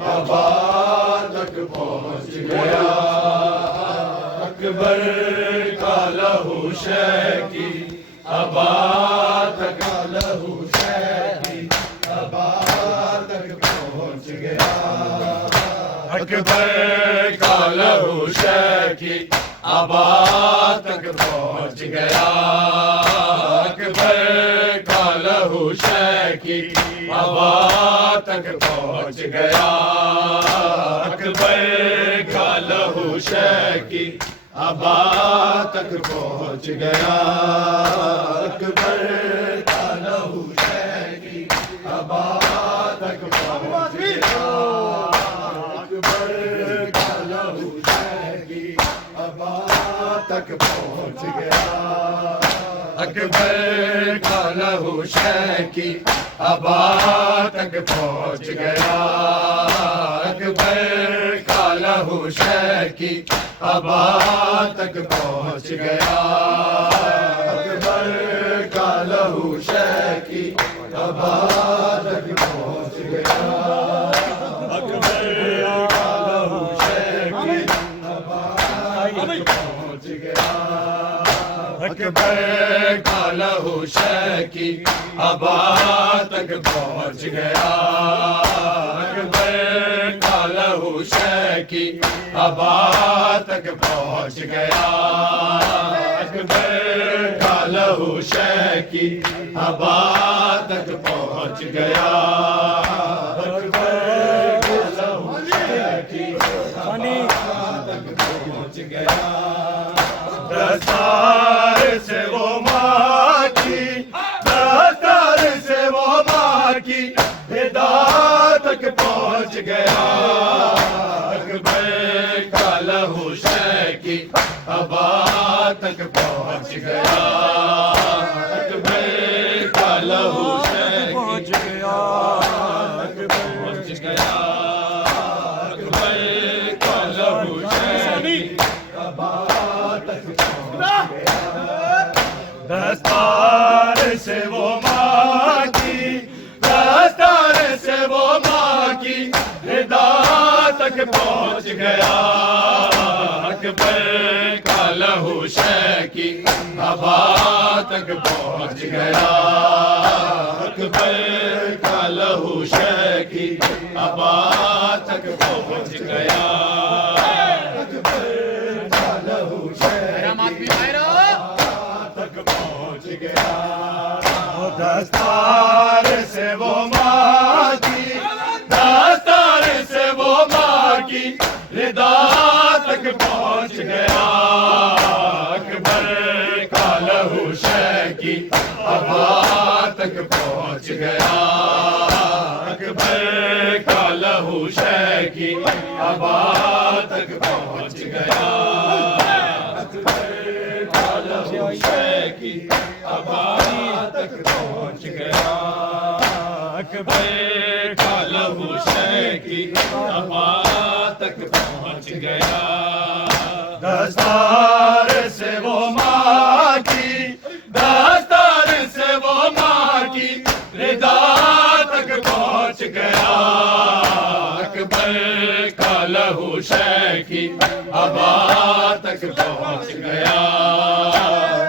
ابا تک پہنچ گیا، اکبر کا لہو شیکی ابا تک، لہو شیکی ابا تک پہنچ گیا، اکبر کا لہو شیکی ابا تک پہنچ گیا، اکبر کا لہو شیکی ابا تک پہنچ گیا، اکبر کا لہو شیکی ابا تک پہنچ گیا، اکبر کا لہو شیکی ابا تک پہنچ گیا، اکبر کا لہو شیکی ابا تک پہنچ گیا، اکبر کا لہو شیکی ابا تک پہنچ گیا، اکبر کا لہو شیکی ابا تک پہنچ گیا، اکبر کا لہو شیکی ابا تک پہنچ گیا، اکبر کا لہو شیکی ابا تک پہنچ گیا، اکبر کا لہو شیکی ابا تک پہنچ گیا، اکبر کا لہو شیکی ابا تک پہنچ گیا، اکبر کا لہو شیکی ابا تک پہنچ گیا، اکبر کا لہو شیکی ابا تک پہنچ گیا، دستار سے وہ ماں کی، دستار سے وہ ماں کی ہدا تک پہنچ گیا، اکبر کا لہو شیکی ابا تک پہنچ گیا، اکبر کا لہو شیکی پہنچ گیا، پہنچ گیا، اکبر کا لہو شیکی ابا تک پہنچ گیا، دستار سے وہ ماں کی، دستار سے وہ ماں کی ہدا تک پہنچ گیا، اکبر کا لہو شیکی ابا تک پہنچ گیا، اکبر کا لہو شیکی ابا تک پہنچ گیا، اکبر کا لہو شیکی تک پہنچ گیا، دستار سے وہ ماں کی، دستار سے وہ ماں کی ردا تک پہنچ گیا، اکبر کا لہو شیکی ابا تک پہنچ گیا، اکبر کا لہو شیکی ابا تک پہنچ گیا، اکبر کا لہو شیکی ابا تک پہنچ گیا، اکبر کا لہو شیکی ابا تک پہنچ گیا، دستار سے وہ ماں کی، دستار سے وہ ماں کی ردا تک پہنچ گیا، اکبر کا لہو شیکی ابا تک پہنچ گیا،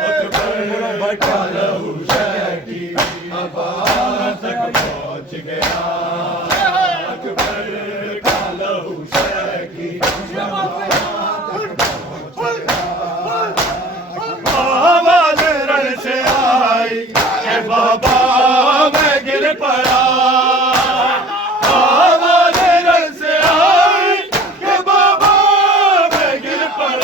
اکبر کا لہو شیکی ابا تک پہنچ گیا، اکبر کا لہو شیکی آواز رن سے آئی کہ بابا میں گر پڑا، آواز رن سے آئی کہ بابا میں گر پڑا،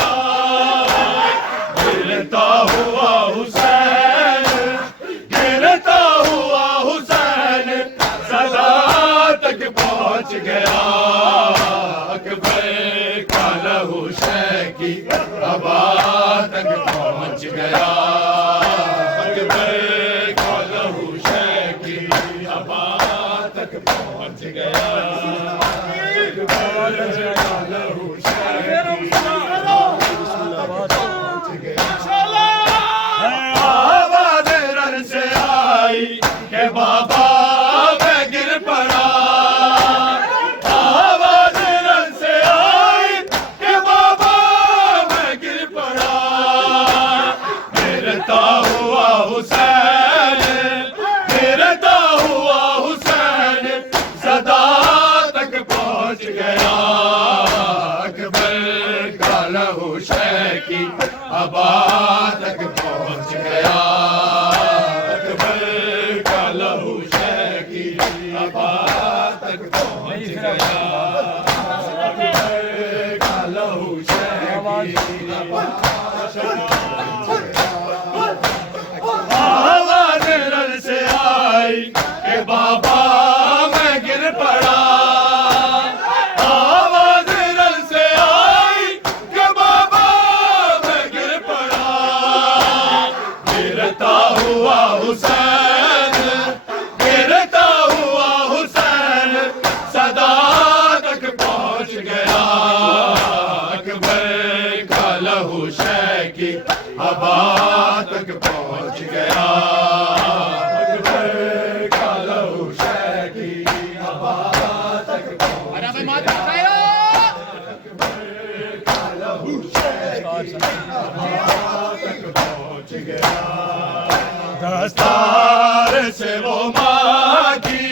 دستار سے وہ ماں کی،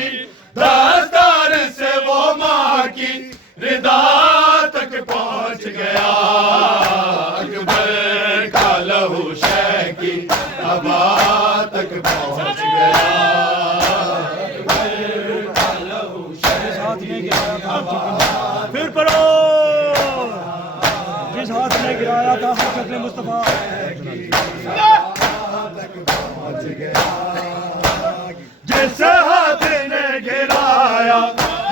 دستار سے وہ ماں کی ردا تک پہنچ گیا، اکبر کا لہو شہ کی ابا تک پہنچ گیا، اکبر کا لہو شہ کی ابا پھر پڑھو جس ہاتھ نے گرایا تھا حضرت مصطفیٰ جس ہاتھ نے گرایا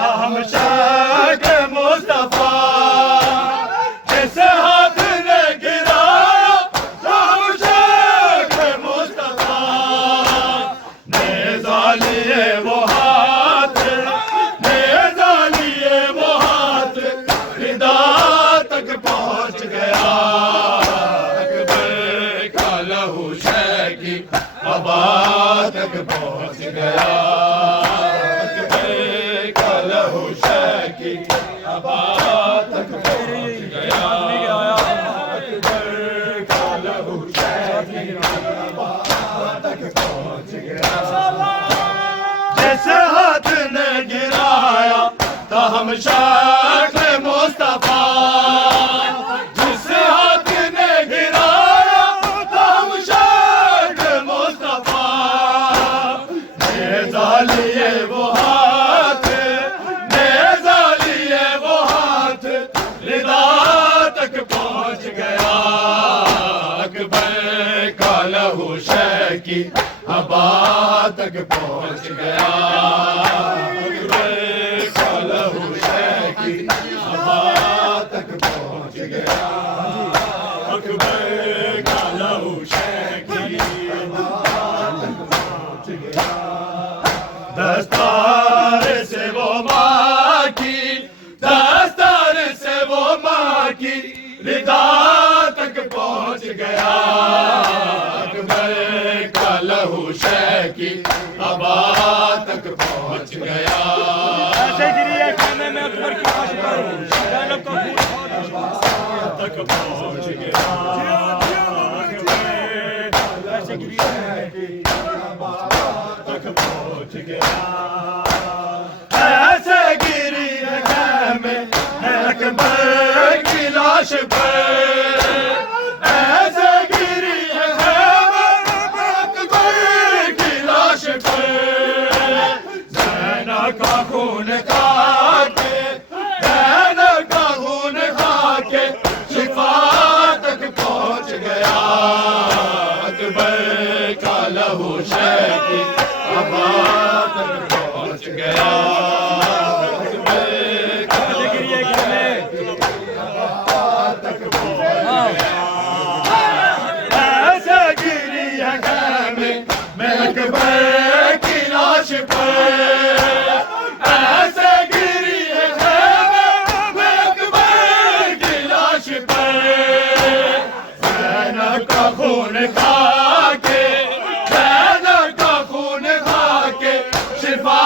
ہم شاک مصطفیٰ، جس ہاتھ نے گرایا ہم شاک مصطفیٰ، نیزہ لیے وہ ہاتھ، نیزہ لیے وہ ہاتھ ردا تک پہنچ گیا، اکبر کا لہو شہ کی ابا تک پہنچ گیا، اکبر کا لہو شہ کی ابا تک پہنچ گیا، اکبر کا لہو شہ کی ابا تک پہنچ گیا، جس ہاتھ نے گرایا تھا ہم شاک مصطفیٰ، جس ہاتھ نے گرایا تھا ہم شاک مصطفیٰ، نیزہ لیے وہ ہاتھ، نیزہ لیے وہ ہاتھ ردا تک پہنچ گیا، اکبر کا لہو شہ کی ابا تک پہنچ گیا، اکبر کا لہو شہ کی ابا تک پہنچ گیا، اکبر کا لہو شہ کی ابا تک پہنچ گیا، دستار سے وہ ماں کی، دستار سے وہ ماں کی ردا تک پہنچ گیا، اکبر کا لہو شہ کی ابا تک پہنچ گیا، ایسے گری ہے خیمے میں اکبر کی عاشقاں زینب کا خون تک پہنچ گیا، ایسے گری ہے تک پہنچ گیا، ایسے گری ہے خیمے اکبر کی لاش پر، ایسے گری ہے خیمے اکبر کی لاش پر، زینب کا خون کھا کے، زینب کا خون کھا کے شفا تک پہنچ گیا، اکبر کا لہو شہ کی ابا تک پہنچ گیا، اکبر کا گری ہے خیمے تک پہنچ گیا، ایسے گری ہے خیمے میں اکبر کی لاش پر، ایسے گری ہے خیمے میں اکبر کی لاش پر، زینب کا خون کھا کے، زینب کا خون کھا کے شفا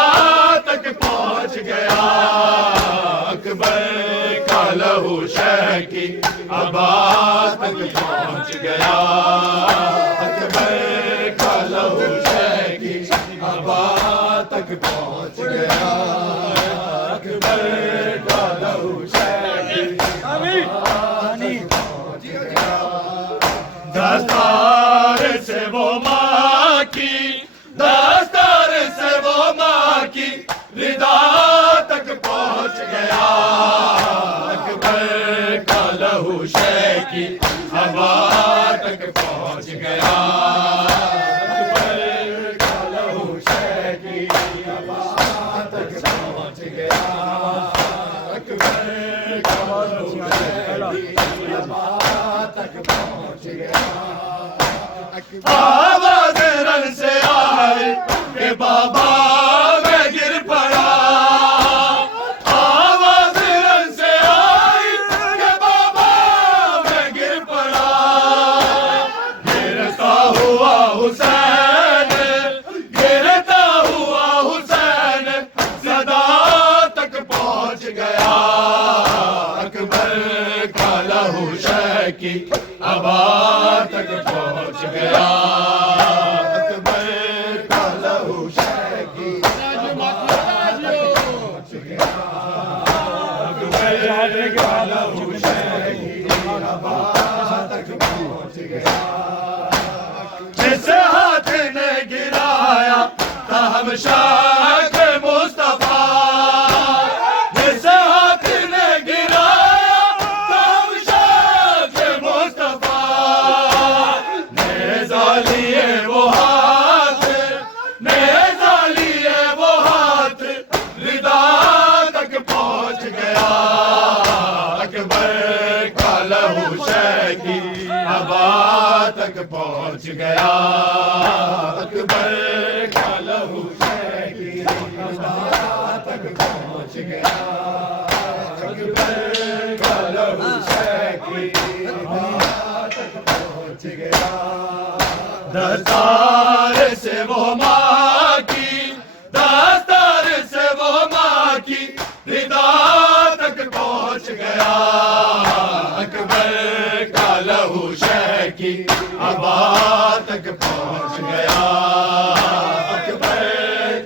تک پہنچ گیا، اکبر کا لہو شہ کی ابا تک پہنچ گیا، اکبر کا لہو شہ کی ابا تک پہنچ گیا، اکبر کا لہو شہ کی دستار سے وہ ماں کی، دستار سے وہ ماں کی ردا تک پہنچ گیا، اکبر کا لہو شہ کی ابا تک پہنچ گیا، اکبر کا لہو شہ کی ابا تک پہنچ گیا، اکبر کا لہو شہ کی ابا تک پہنچ گیا، آواز رن سے آئی کہ بابا میں گر پڑا، آواز رن سے آئی کہ بابا میں گر پڑا، گرتا ہوا حسین، گرتا ہوا حسین صدا تک پہنچ گیا، چاہنے کے بعد جس ہاتھ نے گرایا تھا ہم شاہ مصطفیٰ، جس ہاتھ نے گرایا تھا ہم شاہ مصطفیٰ، نیزہ لیے وہ ہاتھ، نیزہ لیے وہ ہاتھ، ردا تک پہنچ گیا، اکبر کا لہو شہ کی ابا تک پہنچ گیا، اکبر کا لہو شہ کی ابا تک پہنچ گیا، اکبر کا لہو شہ کی ابا تک پہنچ گیا، دستار سے وہ ماں کی، دستار سے وہ ماں کی ردا تک پہنچ گیا، اکبر کا لہو شہ کی ابا تک پہنچ گیا، اکبر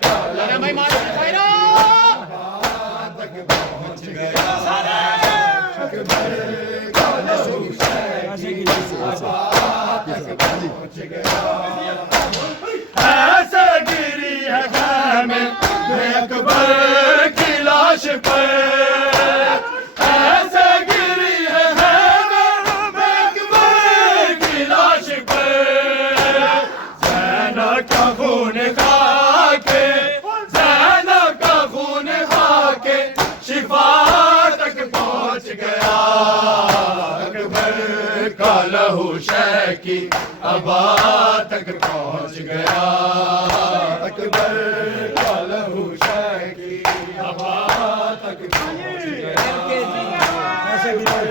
کا لہو شہ کی ابا تک پہنچ گیا، اکبر کا لہو شہ کی ابا تک پہنچ گیا، ایسے گری ہے خیمے میں اکبر کی لاش پر، ایسے گری ہے خیمے میں اکبر کی لاش پر، زینب کا خون کھا کے، زینب کا خون کھا کے شفا تک پہنچ گیا، اکبر کا لہو شہ کی ابا تک پہنچ گیا، اکبر کا لہو شہ کی ابا تک پہنچ گیا، اکبر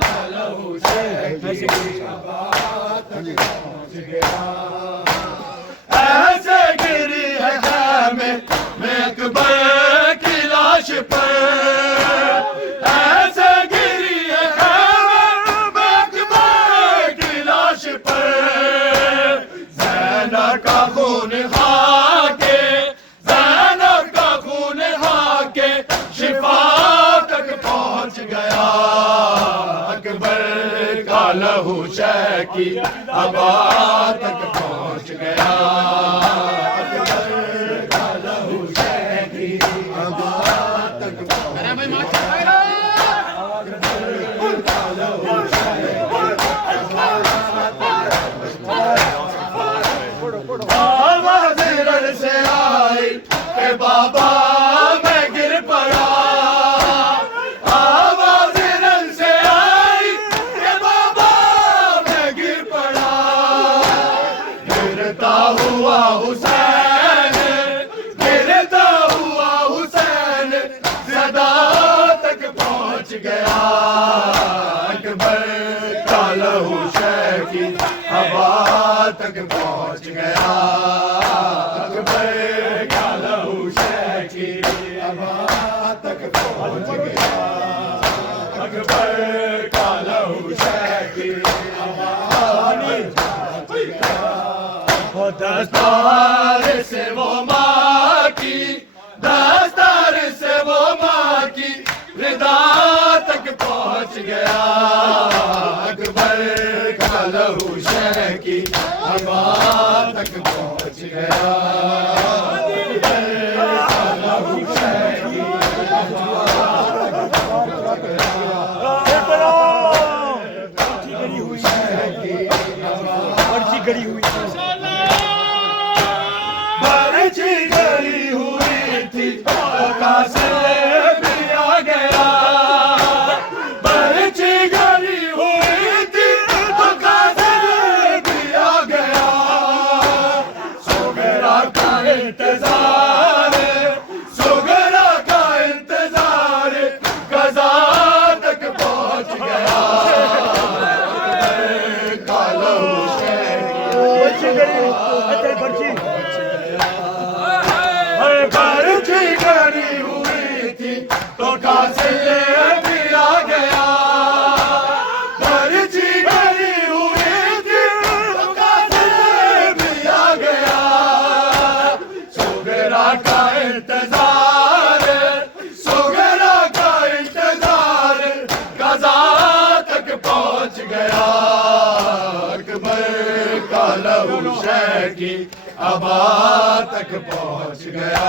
کا لہو شہ کی ابا تک پہنچ گیا، ایسے گری ہے خیمے میں اکبر کی لاش پر، ایسے گری ہے خیمے میں اکبر کی لاش پر، زینب کا خون کھا کے، زینب کا خون کھا کے شفا تک پہنچ گیا، اکبر کا لہو شہ کی ابا تک پہنچ گیا، اکبر کا لہو شہ کی ابا تک پہنچ گیا، اکبر کا لہو شہ آواز رن سے آئی کہ بابا میں گر پڑا، آواز رن سے آئی کہ بابا میں گر پڑا، گرتا ہوا حسین، گرتا ہوا حسین زیادہ تک پہنچ گیا، اکبر کا لہو شہ کی ابا تک پہنچ گیا، اکبر کا لہو شہ کی ابا تک پہنچ گیا، اکبر کا لہو شہ کی ابا تک پہنچ گیا، دستار سے وہ ماں کی، دستار سے وہ ماں کی ردا تک پہنچ گیا، اکبر کا لہو شہ کی ابا تک پہنچ گیا، اکبر کا لہو شہ کی ابا تک پہنچ گیا، لہو شہ کی پرچی گڑی ہوئی برچی گری ہوئی تھی سے بھی آ گیا، برچی گری ہوئی تھی سے بھی آ گیا، سوگرا کا انتظار، سوگرا کا انتظار قضا تک پہنچ گیا، کا لہو شہ کی ابا تک پہنچ گیا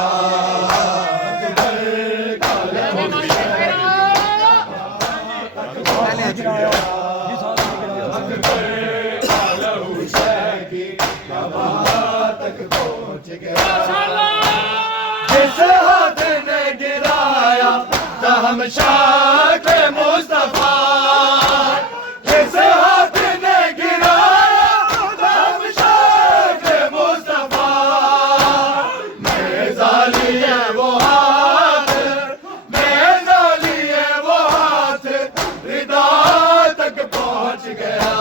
جس ہاتھ نے گرایا ہم شاک مصطفیٰ جس ہاتھ نے گرایا ہم شاک مصطفیٰ میرا لیے وہ ہاتھ میرا لیے وہ ہاتھ ردا تک پہنچ گیا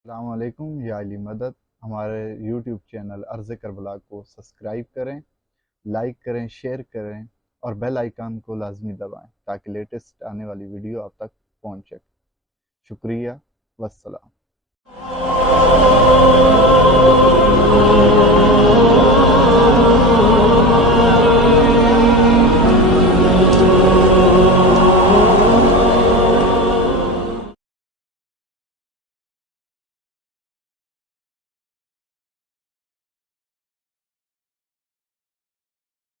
السلام علیکم، یا علی مدد۔ ہمارے یوٹیوب چینل عرض کربلا کو سبسکرائب کریں، لائک کریں، شیئر کریں اور بیل آئیکن کو لازمی دبائیں تاکہ لیٹسٹ آنے والی ویڈیو آپ تک پہنچ سکے۔ شکریہ، والسلام۔